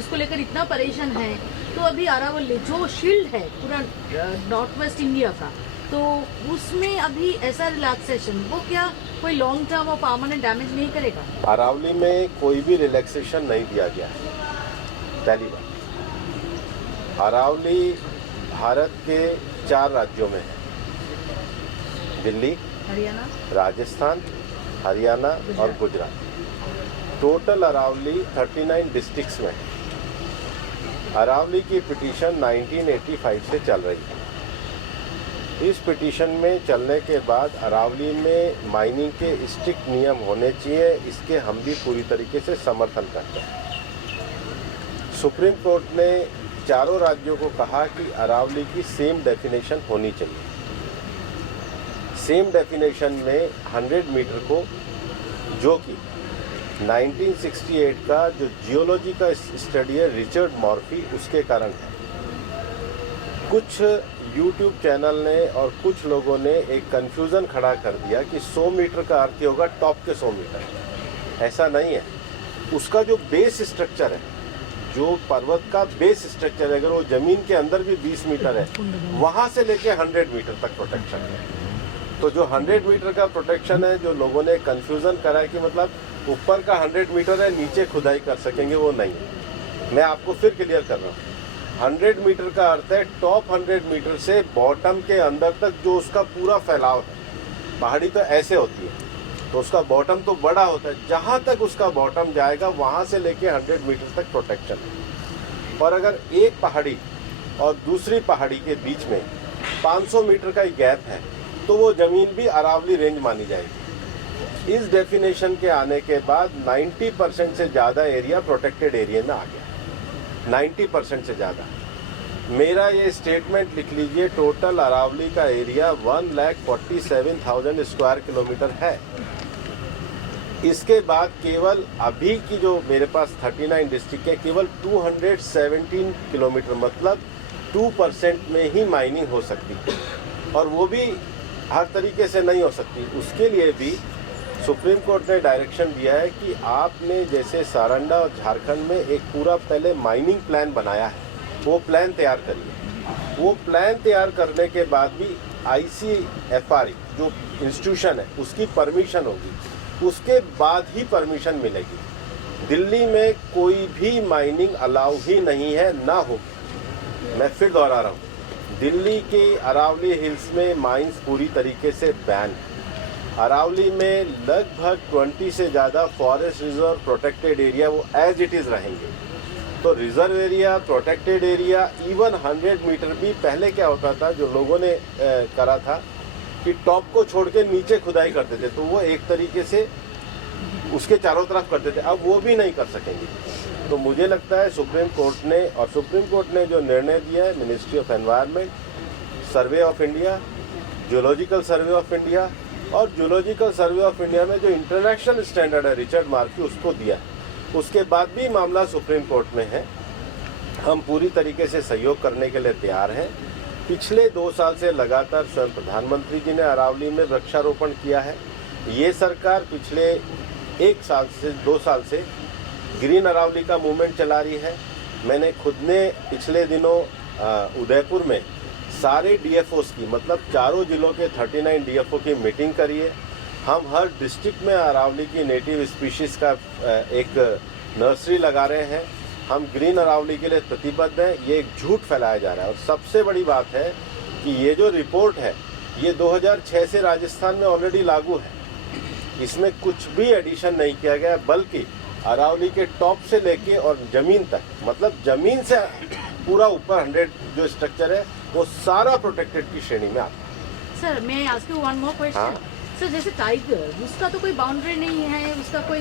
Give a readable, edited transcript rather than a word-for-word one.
उसको लेकर इतना परेशान है, तो अभी अरावली जो शील्ड है पूरा नॉर्थ वेस्ट इंडिया का, तो उसमें अभी ऐसा रिलैक्सेशन वो क्या कोई लॉन्ग टर्म और परमानेंट डैमेज नहीं करेगा? अरावली में कोई भी रिलैक्सेशन नहीं दिया गया है। पहली बात, अरावली भारत के 4 राज्यों में है, दिल्ली, हरियाणा, राजस्थान, हरियाणा और गुजरात। टोटल अरावली 39 डिस्ट्रिक्ट्स में है। अरावली की पिटीशन 1985 से चल रही है। इस पिटीशन में चलने के बाद अरावली में माइनिंग के स्ट्रिक्ट नियम होने चाहिए, इसके हम भी पूरी तरीके से समर्थन करते हैं। सुप्रीम कोर्ट ने चारों राज्यों को कहा कि अरावली की सेम डेफिनेशन होनी चाहिए। सेम डेफिनेशन में 100 मीटर को, जो कि 1968 का जो जियोलॉजी का स्टडी है रिचर्ड मॉर्फी, उसके कारण है। कुछ यूट्यूब चैनल ने और कुछ लोगों ने एक कंफ्यूजन खड़ा कर दिया कि 100 मीटर का अर्थ होगा टॉप के 100 मीटर। ऐसा नहीं है। उसका जो बेस स्ट्रक्चर है, जो पर्वत का बेस स्ट्रक्चर है, अगर वो जमीन के अंदर भी 20 मीटर है, वहां से लेके 100 मीटर तक प्रोटेक्शन है। तो जो 100 मीटर का प्रोटेक्शन है, जो लोगों ने कंफ्यूजन करा है कि मतलब ऊपर का 100 मीटर है, नीचे खुदाई कर सकेंगे, वो नहीं है। मैं आपको फिर क्लियर कर रहा हूँ। 100 मीटर का अर्थ है टॉप 100 मीटर से बॉटम के अंदर तक जो उसका पूरा फैलाव है। पहाड़ी तो ऐसे होती है, तो उसका बॉटम तो बड़ा होता है, जहाँ तक उसका बॉटम जाएगा वहाँ से लेके 100 मीटर तक प्रोटेक्शन है। और अगर एक पहाड़ी और दूसरी पहाड़ी के बीच में 500 मीटर का ही गैप है, तो वो ज़मीन भी अरावली रेंज मानी जाएगी। इस डेफिनेशन के आने के बाद 90% से ज़्यादा एरिया प्रोटेक्टेड एरिया में आ गया। 90% से ज़्यादा। मेरा ये स्टेटमेंट लिख लीजिए, टोटल अरावली का एरिया 1,47,000 स्क्वायर किलोमीटर है। इसके बाद केवल अभी की जो मेरे पास 39 डिस्ट्रिक्ट है, केवल 217 किलोमीटर, मतलब 2% में ही माइनिंग हो सकती है, और वो भी हर तरीके से नहीं हो सकती। उसके लिए भी सुप्रीम कोर्ट ने डायरेक्शन दिया है कि आपने जैसे सारंडा और झारखंड में एक पूरा पहले माइनिंग प्लान बनाया है, वो प्लान तैयार करिए। वो प्लान तैयार करने के बाद भी ICFR जो इंस्टीट्यूशन है उसकी परमिशन होगी, उसके बाद ही परमिशन मिलेगी। दिल्ली में कोई भी माइनिंग अलाउ ही नहीं है, ना होगी। मैं फिर दोहरा रहा हूँ, दिल्ली के अरावली हिल्स में माइंस पूरी तरीके से बैन है। अरावली में लगभग 20 से ज़्यादा फॉरेस्ट रिजर्व प्रोटेक्टेड एरिया वो एज इट इज़ रहेंगे। तो reserve area, protected area, even 100 meter भी पहले क्या होता था, जो लोगों ने करा था कि टॉप को छोड़ के नीचे खुदाई करते थे, तो वो एक तरीके से उसके चारों तरफ करते थे। अब वो भी नहीं कर सकेंगे। तो मुझे लगता है सुप्रीम कोर्ट ने जो निर्णय दिया है, ministry of environment, survey of India, geological survey of India, और जियोलॉजिकल सर्वे ऑफ इंडिया में जो इंटरनेशनल स्टैंडर्ड है रिचर्ड मॉर्फी, उसको दिया है। उसके बाद भी मामला सुप्रीम कोर्ट में है। हम पूरी तरीके से सहयोग करने के लिए तैयार हैं। पिछले 2 साल से लगातार स्वयं प्रधानमंत्री जी ने अरावली में वृक्षारोपण किया है। ये सरकार पिछले 2 साल से ग्रीन अरावली का मूवमेंट चला रही है। मैंने खुद ने पिछले दिनों उदयपुर में सारे DFOs की, मतलब चारों जिलों के 39 DFO की मीटिंग करी है। हम हर डिस्ट्रिक्ट में अरावली की नेटिव स्पीशीज़ का एक नर्सरी लगा रहे हैं। हम ग्रीन अरावली के लिए प्रतिबद्ध हैं। ये एक झूठ फैलाया जा रहा है। और सबसे बड़ी बात है कि ये जो रिपोर्ट है, ये 2006 से राजस्थान में ऑलरेडी लागू है। इसमें कुछ भी एडिशन नहीं किया गया, बल्कि अरावली के टॉप से लेके और ज़मीन तक, मतलब ज़मीन से पूरा ऊपर 100 जो स्ट्रक्चर है, वो सारा प्रोटेक्टेड की श्रेणी में आता है। सर, मैं ask you one more question. Sir, जैसे टाइगर, उसका तो कोई बाउंड्री नहीं है, उसका कोई